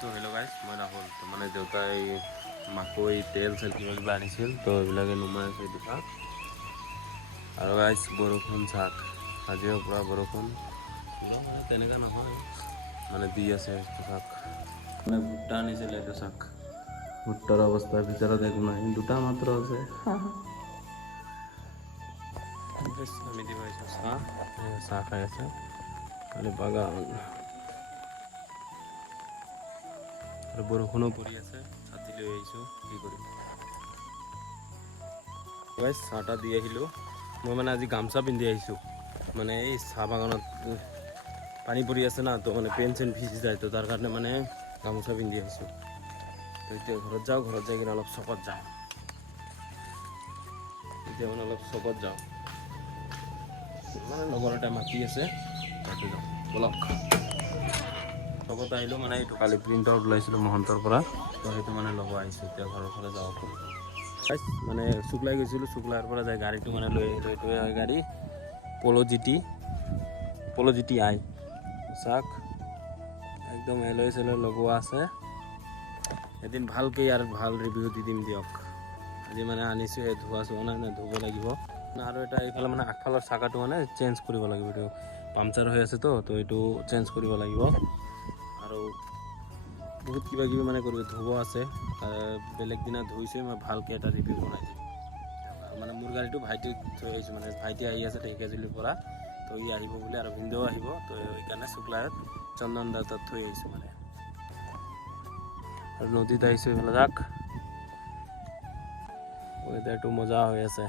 তো হেল্ল' গাইছ, মই ৰাহুল। তো মানে দেউতাই মাকৈ তেল চেল কিবা কিবা আনিছিল, তো এইবিলাকে নুমাই আছে দোকান। আৰু গাইছ বৰষুণ চাওক, আজিও পূৰা বৰষুণ মানে তেনেকুৱা নহয়, মানে দি আছে চাওক। মানে ভুট্টা আনিছিলে, এইটো চাওক ভুট্টাৰ অৱস্থা, ভিতৰত একো নাই, দুটা মাত্ৰ আছে। আমি দিব আহিছোঁ চাহ, চাহ খাই আছে খালি বাগান। আৰু বৰষুণো পৰি আছে, ছাতি লৈ আহিছোঁ, কি কৰিম। গাইছ চাহটা দি আহিলোঁ। মই মানে আজি গামচা পিন্ধি আহিছোঁ, মানে এই চাহ বাগানত পানী পৰি আছে না, তো মানে পেন চেন ভিজি যায়, তো তাৰ কাৰণে মানে গামোচা পিন্ধি আহিছোঁ। তো এতিয়া ঘৰত যাওঁ, ঘৰত যাই কিনে অলপ চকত যাওঁ। এতিয়া মানে অলপ চকত যাওঁ, মানে লগৰ এটা মাতি আছে, তাতে যাওঁ বলক। চকত আহিলোঁ, মানে এইটো কালি প্ৰিণ্ট আউট ওলাইছিলোঁ মহন্তৰ পৰা, তো সেইটো মানে ল'ব আহিছোঁ। এতিয়া ঘৰৰ ফালে যাব মানে শুক্লাই গৈছিলোঁ, শুক্লাইৰ পৰা যায় গাড়ীটো মানে লৈ আহিলোঁ। এইটোৱে হয় গাড়ী, পল' জি টি আই চাওক, একদম এলয় চেলয় লগোৱা আছে। এদিন ভালকৈ আৰু ভাল ৰিভিউ দি দিম দিয়ক। আজি মানে আনিছোঁ, ধোৱা চোৱা নাই, ধুব লাগিব। আৰু এটা এইফালে মানে আগফালৰ চাকাটো মানে চেঞ্জ কৰিব লাগিব, এইটো পামচাৰ হৈ আছে, তো এইটো চেঞ্জ কৰিব লাগিব। আৰু বহুত কিবা কিবি মানে কৰিব ধুব আছে, বেলেগ দিনা ধুইছে, মই ভালকৈ এটা ৰিভিউ বনাই দিম। মানে মোৰ গাড়ীটো ভাইটিক থৈ আহিছোঁ, মানে ভাইটি আহি আছে ঢেকীয়াজুলিৰ পৰা, তো ই আহিব বুলি, আৰু ভিনদেউ আহিব, তো সেইকাৰণে শুক্লাইত চন্দন দা তাত থৈ আহিছোঁ মানে। আৰু নদীত আহিছোঁ, এইফালে যাক ৱেডাৰটো মজা হৈ আছে।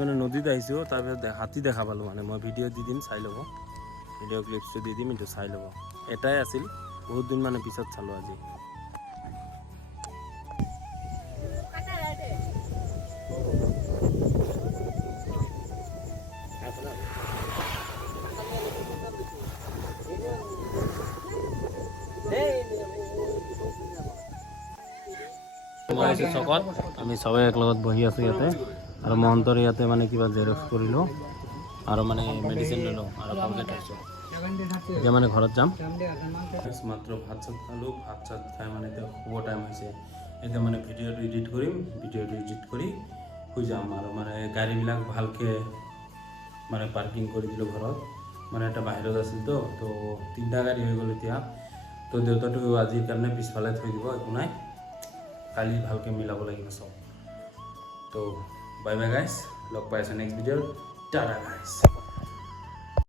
মানে নদীত আহিছোঁ, তাৰপিছত হাতী দেখা পালোঁ, মানে মই ভিডিঅ' দি দিম, চাই ল'ব, ভিডিঅ' ক্লিপছটো দি দিম, এইটো চাই ল'ব। এটাই আছিল, বহুত দিন মানে পিছত চালোঁ আজি। মই আছোঁ চকত, আমি সবেই একলগত বহি আছোঁ ইয়াতে, আৰু মহন্তৰ ইয়াতে মানে কিবা জেৰক্স কৰিলোঁ, আৰু মানে মেডিচিন ল'লোঁ, আৰু কলগেট খাইছোঁ। এতিয়া মানে ঘৰত যাম, মাত্ৰ ভাত চাত খালোঁ, ভাত চাত খাই মানে এতিয়া শুব টাইম হৈছে। এতিয়া মানে ভিডিঅ'টো এডিট কৰিম, ভিডিঅ'টো এডিট কৰি শুই যাম। আৰু মানে গাড়ীবিলাক ভালকৈ মানে পাৰ্কিং কৰি দিলোঁ ঘৰত, মানে এটা বাহিৰত আছিল, তো 3টা গাড়ী হৈ গ'ল এতিয়া। তো দেউতাটো আজিৰ কাৰণে পিছফালে থৈ দিব, একো নাই, কালি ভালকৈ মিলাব লাগিব চব। তো বাই বাই গাইছ, লগ পাই আছোঁ নেক্সট ভিডিঅ'ত, টাটা গাইছ।